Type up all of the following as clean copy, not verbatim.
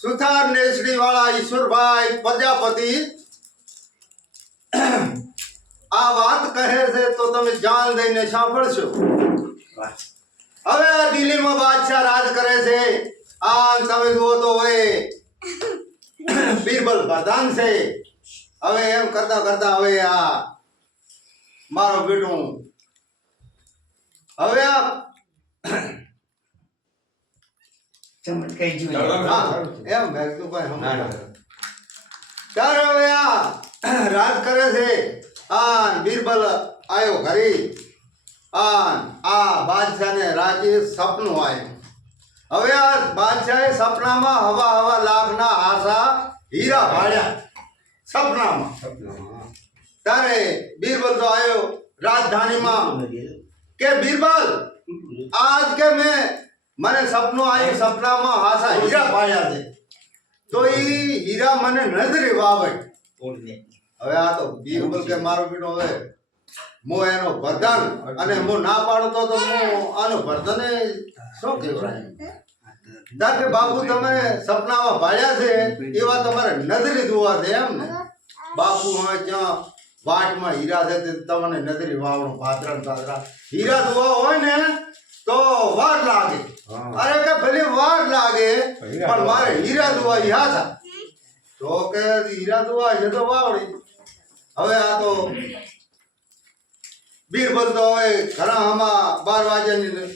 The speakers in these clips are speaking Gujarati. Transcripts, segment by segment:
સુથાર નેસડી વાળા ઈશ્વરભાઈ પ્રજાપતિ આ વાત કહે છે તો તમે જાન દઈને સાંભળશો. હવે આ દિલ્હીમાં બાદશાહ રાજ કરે છે. આ તમે જુઓ તો હવે બીરબલ પ્રધાન છે. હવે એમ કરતા કરતા હવે આ મારો બેટું હવે આ એમ ત્યારે હવે આ રાજ કરે છે. આ બીરબલ આવ્યો ઘરે. આ બાદશાહને રાજે સપનું આવ્યું. હવે આ બાદશાહે સપનામાં હવા લાખના આશા હીરા ભાળ્યા સપનામાં. ત્યારે બીરબલ તો આવ્યો રાજધાનીમાં કે બીરબલ આજ કે મને સપનું આવ્યું, સપનામાં આશા હીરા ભાળ્યા છે તો એ હીરા મને નજરે વાવે. હવે આ તો બીરબલ કે મારો બેટો હવે મો એનો વરદાન અને મો ના પાડતો તો મો આનો વરદાન શું કહેવાય કે બાપુ તમે સપનામાં ભાળ્યા છે એવા તમારે નજરે જોવા છે એમ ને. બાપુ હવે ત્યાં વાટમાં હીરા છે તે તમને નજરે વાવણો પાત્રા હીરા જોવા હોય ને તો વાર લાગે. અરે કે ભલે વાર લાગે પણ મારે હીરા જોવા યાદ તો કે હીરા જોવા છે તો વાવડી. હવે આ તો બીરબલ તો હવે ઘણા આમાં 12 વાગ્યાની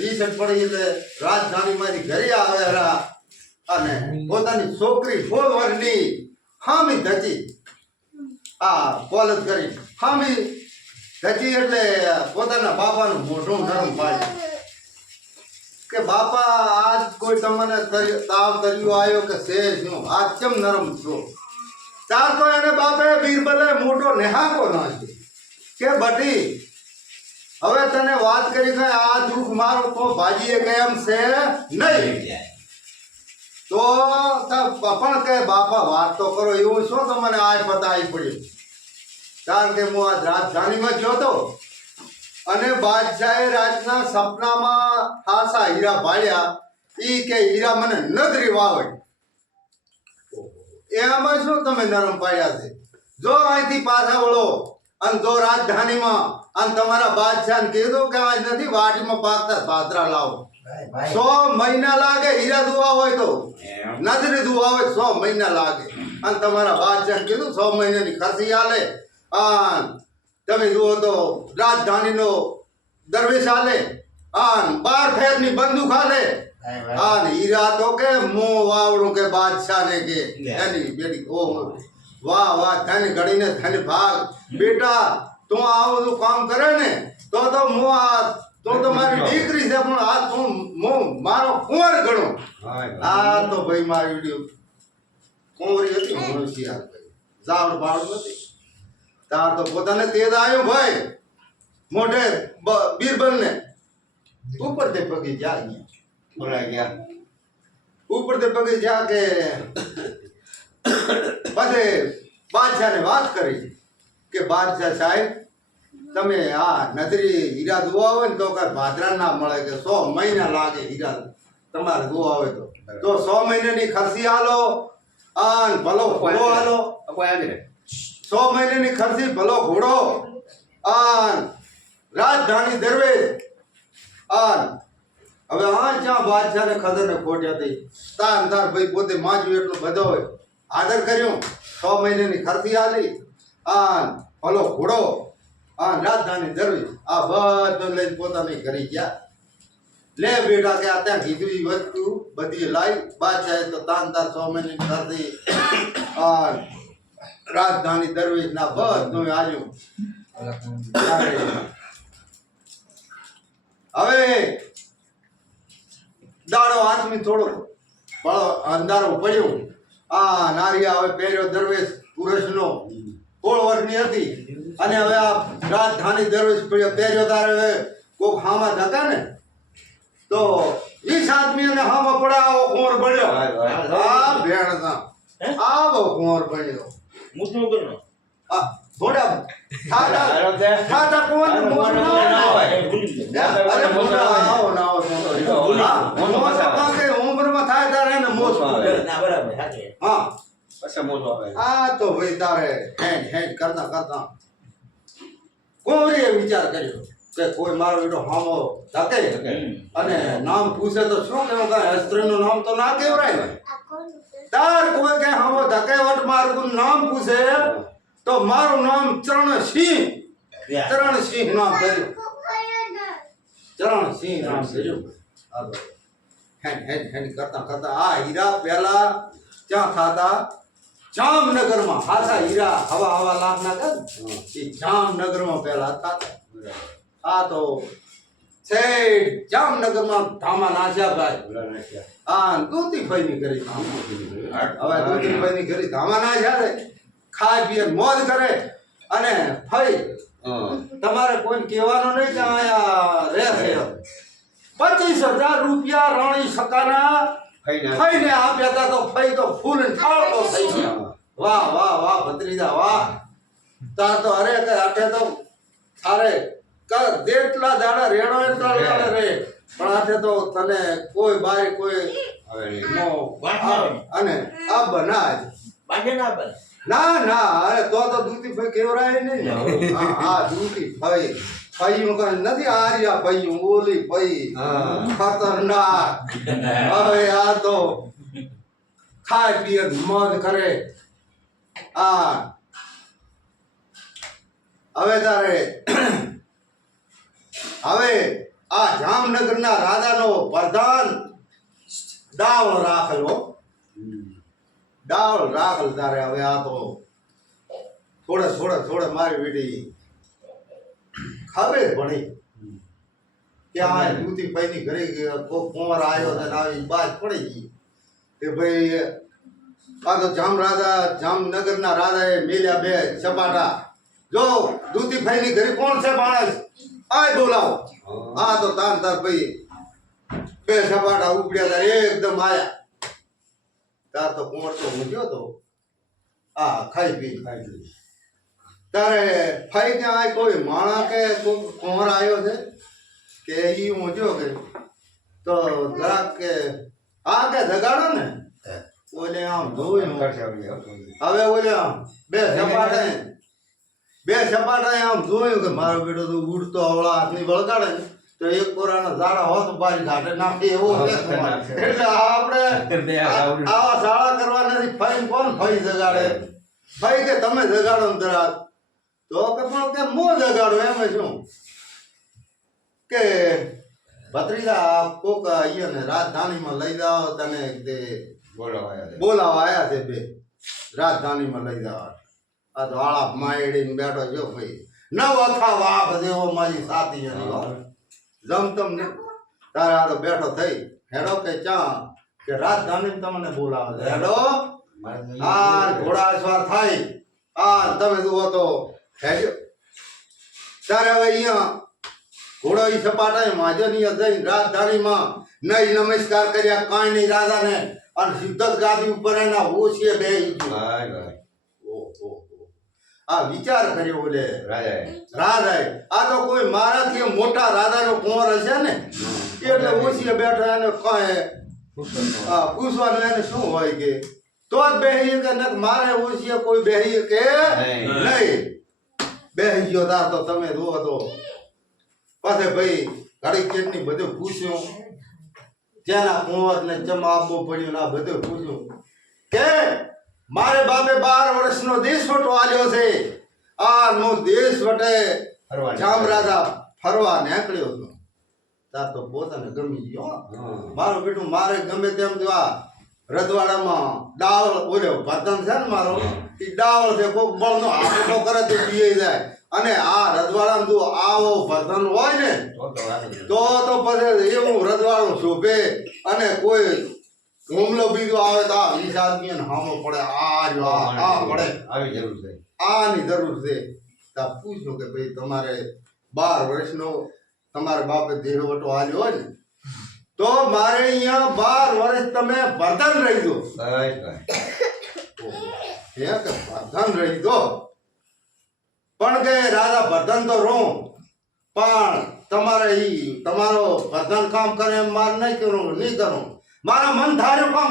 રીસેટ પડી એટલે રાજધાનીમાંથી ઘરે આવેલા અને પોતાની છોકરી 16 વર્ષની હામી ધચી આ કોલેજ કરી હામી ધચી એટલે પોતાના બાપાનું મોઢું નરમ પાડ્યું કે બાપા આજ કોઈ તમને તાવ તર્યો આવ્યો કે શું આજ કેમ નરમ છો. તાર તો એને બાપે બીરબલે મોટો નેહાકો નાખ્યો કે બટી હવે તને વાત કરી કે આ દુઃખ મારો તો ભાજીએ કે એમ છે નહીં તો પણ કે બાપા વાત તો કરો એવું શું તમને આ પતાવી પડ્યું. કારણ કે હું આ રાજધાનીમાં ગયો હતો અને બાદશાહે રાજના સપનામાં આશા હીરા ભાળ્યા. ઈ કે હીરા મને નજરે વાવે. એમાં શું તમે નરમ પાડ્યા છે. જો અહીંથી પાછા વળો અને જો રાજધાનીમાં અને તમારા બાદશાહને કીધું કે આજ નથી વાટીમાં પાકતા પાત્રા લાવો. 100 મહિના લાગે હીરા દુવા હોય તો નજરે દુવા હોય 100 મહિના લાગે. અને તમારા બાદશાહને કીધું 100 મહિનાની ખર્ચી આલે. તમે જુઓ તો રાજધાનીનો દરવેશ આલે 12 ફેરની બંદૂક આલે. હીરા તો કે મો વાવડું કે બાદશાહ ને કે એની બેટી ઓહો વાહ વાહ ધન ગણીને ધન ભાગ. બેટા તું આવું બધું કામ કરે ને તો મો આ તો મારી દીકરી છે પણ આ તું મો મારો કુંવર ગણો. આ તો ભાઈ મારી વિડિયો કુંવરી હતી હોશિયાર ભાઈ જાવડ બાવડ નથી. તાર તો પોતાને તેજ આવ્યો ભાઈ મોઢે બીરબલ ને ઉપર તે પગી જાય બોલા ગયા ઉપર તે પગે જા કે પછી બાદશાહને વાત કરી કે બાદશાહ સાહેબ તમે આ નજરી હીરા દુવા હોય ને તો કઈ ભાદરા ના મળે કે 100 મહિના લાગે હીરા તમારે દુવા હોય તો 100 મહિનાની ખર્ચી આલો અને ભલો ઘોડો આલો. 100 મહિનાની ખર્ચી ભલો ઘોડો અને રાજધાની દરવેશ. હવે જ્યાં બાદશાહને ખબર ને ખોટ્યા હતી તાર ભાઈ પોતે માજ્યું એટલું બધો હોય આદર કર્યો. 100 મહિનાની ખર્ચી આલી ભલો ઘોડો રાજધાની દરવેશ આ બધું લઈને પોતાની ઘરે ગયા. લે બેટા કે આ ત્યાં કીધું એ વસ્તુ બધી લાવી. બાદશાહે તો તાર 100 મહિનાની ખર્ચી રાજધાની દરવેશ ના બધું આવ્યું. હવે દાડો હાથમાં થોડો અંધારો પડ્યો. નારિયા હવે પહેર્યો દરવેશ પુરુષનો 16 વર્ષની હતી અને હવે આ રાજધાની દરવેશ પહેર્યો તારે હવે કોક હામાં જતા ને તો 20 આદમી અને હામાં પડે આવો કુંવર બન્યો. આ ભેણ આવો કુંવર બન્યો. થોડા ઠાઠા કોણ મોસમ ના હોય અરે મોટા આવો ના આવો મોટા કે ઉંમરમાં થાય તારે ને મોસમ ના બરાબર સાચી હા પછી મોટો આવે આ તો ભાઈ તારે હેંજ કરતા કરતા કોઈ વિચાર કર્યો કે કોઈ મારો બેટો હામો ધકે અને નામ પૂછે તો શું કેવું કે સ્ત્રીનું નામ તો ના કહેવાય ને તાર કોઈ કે હામો ધકે વટ મારું નામ પૂછે તો મારું નામ ચરણસિંહ નામ કર્યું ચરણસિંહ નામ કર્યું હેંજ કરતા કરતા આ હીરા પહેલા ક્યાં થતા જામનગરમાં હાસા હીરા હવા લાખ ના કર એ જામનગરમાં પહેલા થતા આ તો છેડ જામનગરમાં ધામા નાખ્યા ભાઈ આ દૂધી ફઈની કરી હવે દૂધી ફઈની કરી ધામા નાખ્યા છે ખાય પીએ મોજ કરે અને ફઈ તમારે કોઈ કહેવાનું નહીં કે અહીંયા રહેશે 25,000 રૂપિયા રાણી સકાના ફઈને આપ્યા હતા તો ફઈ તો ફૂલ ઠાળો થઈ ગયા વાહ વાહ વાહ ભત્રીજા વાહ તાર તો અરે કે આટે તો થારે કર જેટલા દાડા રેણો એટલા દાડા રે પણ આટે તો તને કોઈ બાય કોઈ નો અને આ બનાજ બાજે ના બસ ના ના અરે તો દૂધી ફઈ કેવરાય નહીં હા દૂધી ફઈ ફઈ નું કઈ નથી આર્યા ફઈ ઓલી ફઈ ખતરનાક હવે આ તો ખાય પીએ મોજ કરે આ હવે તારે હવે આ જામનગરના રાજાનો પ્રધાન ડાવળ રાખેલો તારે હવે આ તો થોડે મારી બેટી ખબર ભણી કે આ દૂધી પૈની ઘરે કોક કુંવર આવ્યો છે ને આવી બાજ પડી ગઈ કે ભાઈ આ તો જામનગરના રાજાએ મેલ્યા બે સપાટા જો દૂધી ફઈની ઘરે કોણ છે માણસ આય બોલાવો આ તો તાર ભાઈ બે સપાટા ઉપડ્યા તાર એકદમ આયા તાર તો કુંવર તો મૂક્યો તો આ ખાઈ પી તારે ફઈ કે આ કોઈ માણા કે કોઈ કુંવર આવ્યો છે કે ઈ ઊંચો કે તો જરાક કે આ કે જગાડો ને ઓલે આમ જોઈ હવે ઓલે આમ બે સપાટા આમ જોયું કે મારો બેટો તો ઉડતો અવળા હાથની વળગાડે ને તો એક કોરાના ઝાડા હોત બારી ઘાટે નાખે એવો એટલે આપણે આવા શાળા કરવા નથી ફઈ કોણ ફઈ જગાડે ફઈ કે તમે જગાડો ને જરાક તો કે પણ કે મો જગાડો એમ શું કે ભત્રીજા કોક અહીંયા ને રાજધાનીમાં લઈ જાઓ તને તે બોલાવા આયા છે બે રાજધાનીમાં લઈ જાવ આ તો આળા માયડીને બેઠો જો ભાઈ નવ અખા વાઘ જેવો મારી સાથી જમતમ ને તારે આ તો બેઠો થઈ હેડો કે ચા કે રાજધાની તમને બોલાવે છે હેડો આ ઘોડા સવાર થાય આ તમે જુઓ તો હેડ્યો તારે હવે અહીંયા ઘોડો ઈ સપાટાએ માજની જઈને રાજધાનીમાં નહીં નમસ્કાર કર્યા કાંઈ નહીં રાજાને અને સિદ્ધત ગાદી ઉપર એના ઓછીએ બે આ વિચાર કર્યો બોલે રાજાએ આ તો કોઈ મારાથી મોટા રાજાનો કુંવર હશે ને એટલે ઓછીએ બેઠો એને કઈ પૂછવાનું એને શું હોય કે તો જ બેહી કે મારે ઓછીએ કોઈ બેહી કે નહીં બેહી ગયો તાર તો તમે જુઓ તો પાસે ભાઈ ઘડી કેટલી બધું પૂછ્યું જેના કુંવર ને જમ આપવો પડ્યો ને આ બધું પૂછ્યું કે મારે બાપે 12 વર્ષનો દેશ વટો આલ્યો છે આ નો દેશ વટે જામ રાજા ફરવા નીકળ્યો હતો તાર તો પોતાને ગમી ગયો મારો બેટું મારે ગમે તેમ જો આ રજવાડામાં ડાવળ બોલ્યો ભતન છે ને મારો એ ડાવળ છે કોક બળનો હાથો કરે તો પીએ જાય અને આ રજવાડામાં જો આવો ભતન હોય ને તો પછી એવું રજવાડું શોભે અને કોઈ હુમલો બીજો આવે તો આ 20 આદમી હામો પડે આ પડે આવી જરૂર છે આની જરૂર છે તો પૂછ્યું કે ભાઈ તમારે 12 વર્ષનો તમારા બાપે દેહવટો આલ્યો હોય ને તો મારે અહીંયા 12 વર્ષ તમે વર્ધન રહી દો કે વર્ધન રહી દો પણ કે રાજા ભરધન તો રહું, પણ તમારે ઈ તમારો ભરધન કામ કરે એમ મારે નહીં કરું, મારા મન ધાર્યું કામ